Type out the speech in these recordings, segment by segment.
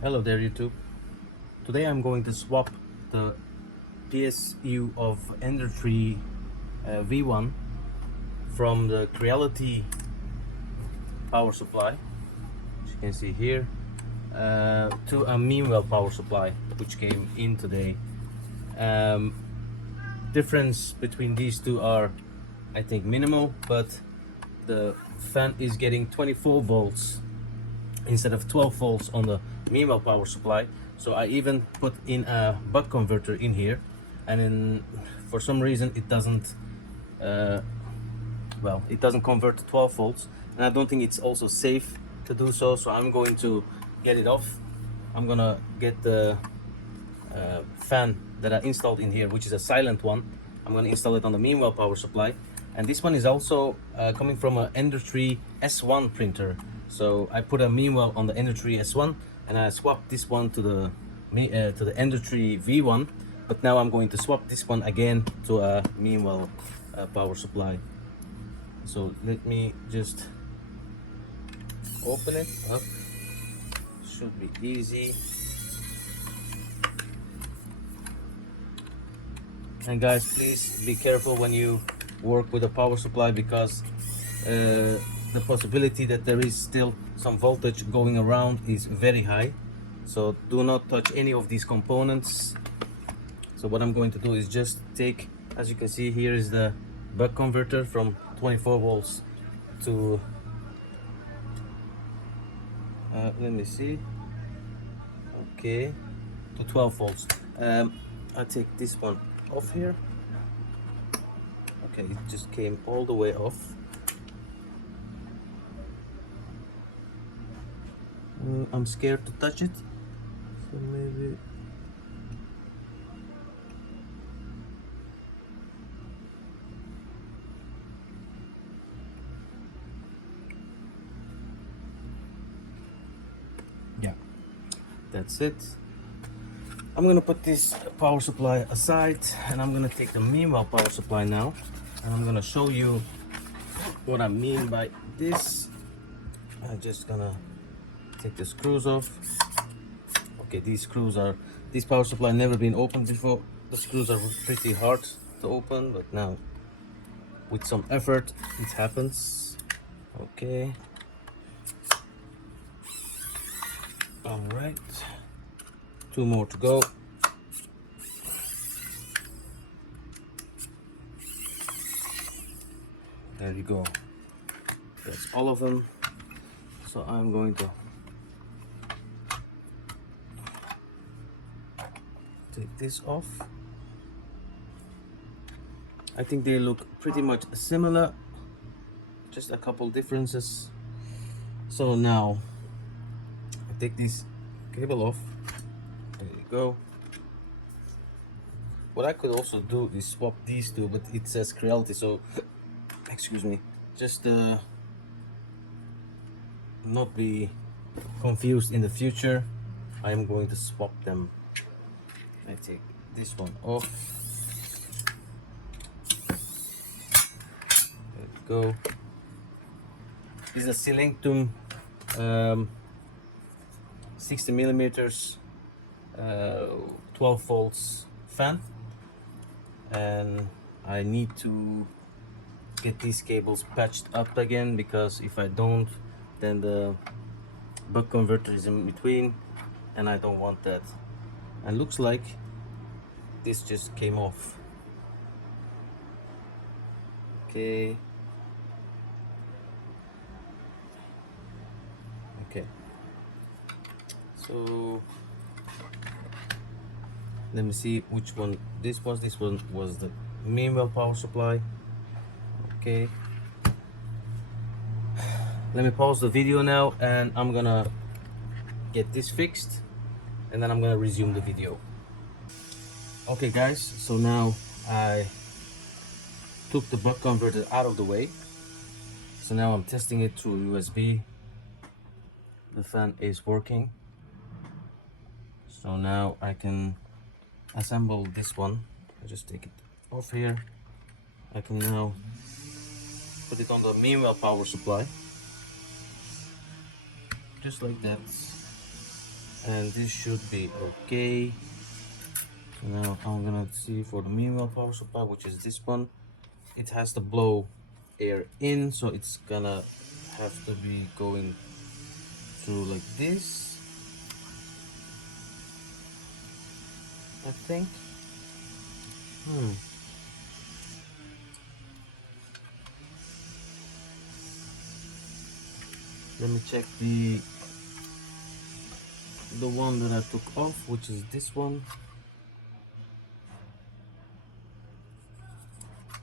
Hello there YouTube. Today I'm going to swap the PSU of Ender 3 V1 from the Creality power supply, as you can see here, to a Meanwell power supply which came in today. Um, Difference between these two are, I think, minimal, but the fan is getting 24 volts instead of 12 volts on the Meanwell power supply. So I even put in a buck converter in here, and then for some reason it doesn't it doesn't convert to 12 volts, and I don't think it's also safe to do so. So I'm going to get it off. I'm gonna get the fan that I installed in here, which is a silent one. I'm gonna install it on the Meanwell power supply, and this one is also coming from an Ender 3 S1 printer. So I put a Meanwell on the Ender 3 S1, and I swapped this one to the Ender 3 V1. But now I'm going to swap this one again to a Meanwell power supply. So let me just open it up. Should be easy. And guys, please be careful when you work with a power supply, because the possibility that there is still some voltage going around is very high. So do not touch any of these components. So what I'm going to do is just take, as you can see, here is the buck converter from 24 volts to let me see, okay, to 12 volts. I'll take this one off here. Okay, it just came all the way off. I'm scared to touch it, so maybe yeah, that's it. I'm gonna put this power supply aside, and I'm gonna take the Meanwell power supply now, and I'm gonna show you what I mean by this. I'm just gonna take the screws off. Okay, this power supply never been opened before. The screws are pretty hard to open, but now with some effort it happens. Okay, all right, two more to go. There you go, that's all of them. So I'm going to take this off. I think they look pretty much similar, just a couple differences. So now I take this cable off. There you go. What I could also do is swap these two, but it says Creality, so excuse me, just not be confused in the future. I am going to swap them. I take this one off. There we go. This is a Selectum 60 millimeters 12 volts fan, and I need to get these cables patched up again, because if I don't, then the buck converter is in between, and I don't want that. And looks like this just came off. Okay, so let me see which one this was. This one was the Meanwell power supply. Okay, let me pause the video now, and I'm gonna get this fixed, and then I'm gonna resume the video. Okay guys, so now I took the buck converter out of the way. So now I'm testing it through USB. The fan is working. So now I can assemble this one. I just take it off here. I can now put it on the Meanwell power supply, just like that. and this should be okay. So now I'm gonna see for the Meanwell power supply, which is this one. It has to blow air in, so it's gonna have to be going through like this, I think. Let me check the one that I took off, which is this one.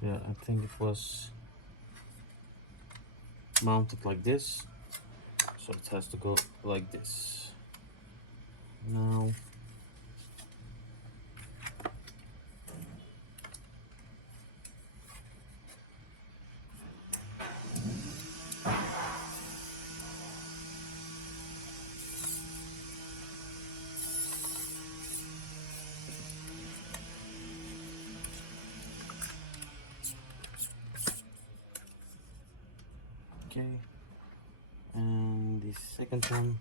Yeah, I think it was mounted like this, so it has to go like this. Now okay, and the second one.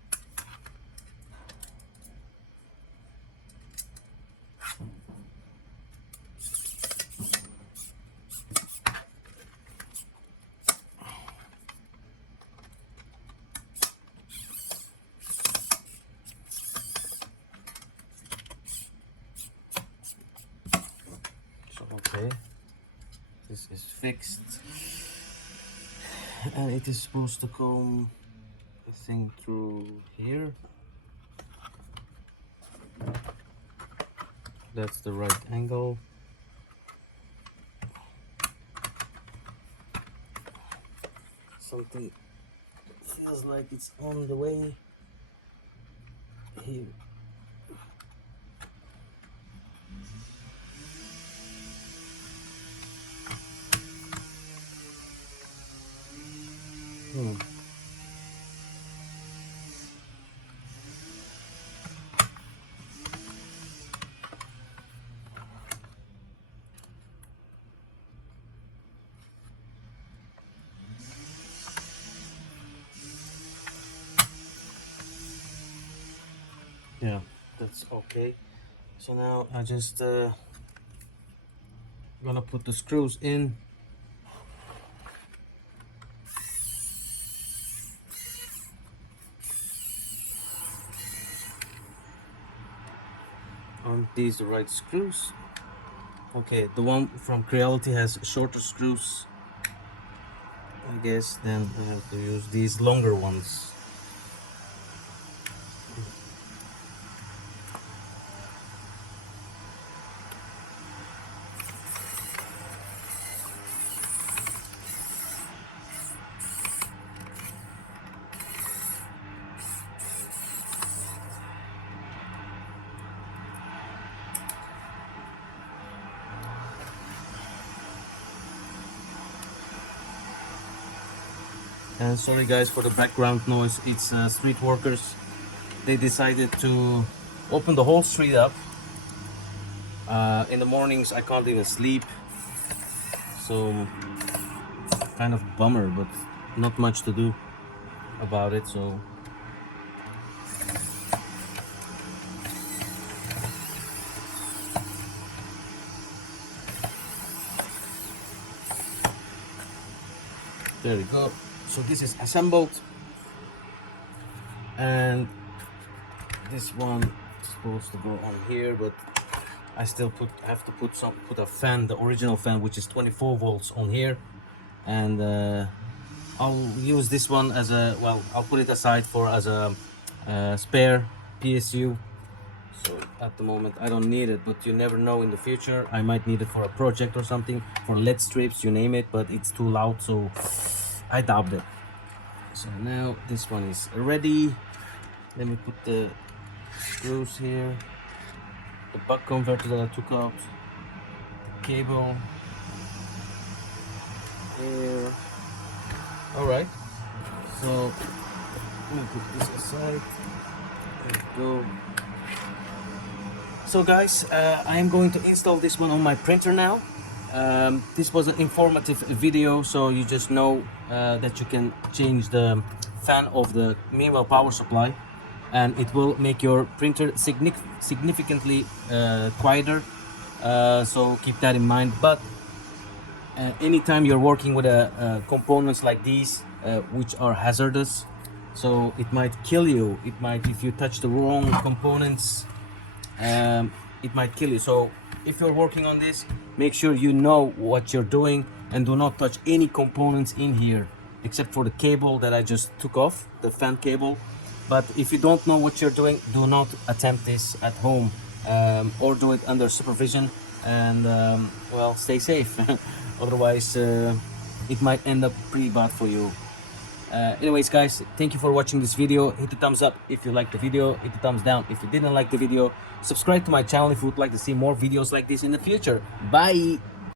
So okay, this is fixed, and it is supposed to come, I think, through here. That's the right angle. Something feels like it's on the way here. Yeah, that's okay. So now I just gonna put the screws in. Aren't these the right screws? Okay, the one from Creality has shorter screws, I guess. Then I have to use these longer ones. And sorry guys for the background noise, it's street workers. They decided to open the whole street up. In the mornings I can't even sleep, so kind of bummer, but not much to do about it. So there we go. So this is assembled, and this one is supposed to go on here, but I still have to put a fan, the original fan, which is 24 volts on here, and I'll use this one as a, well, I'll put it aside for as a spare PSU. So at the moment I don't need it, but you never know, in the future I might need it for a project or something, for LED strips, you name it, but it's too loud, so I doubt it. So now this one is ready. Let me put the screws here, the buck converter that I took out, cable here. All right, so let me put this aside. There we go. So guys, I am going to install this one on my printer now. This was an informative video, so you just know that you can change the fan of the Meanwell power supply and it will make your printer significantly quieter. So keep that in mind. But anytime you're working with components like these, which are hazardous, so it might kill you. It might, if you touch the wrong components, it might kill you. So if you're working on this, make sure you know what you're doing and do not touch any components in here, except for the cable that I just took off, the fan cable. But if you don't know what you're doing, do not attempt this at home, or do it under supervision, and well, stay safe. Otherwise it might end up pretty bad for you. Anyways guys, thank you for watching this video. Hit the thumbs up if you liked the video, hit the thumbs down if you didn't like the video, subscribe to my channel if you would like to see more videos like this in the future. Bye.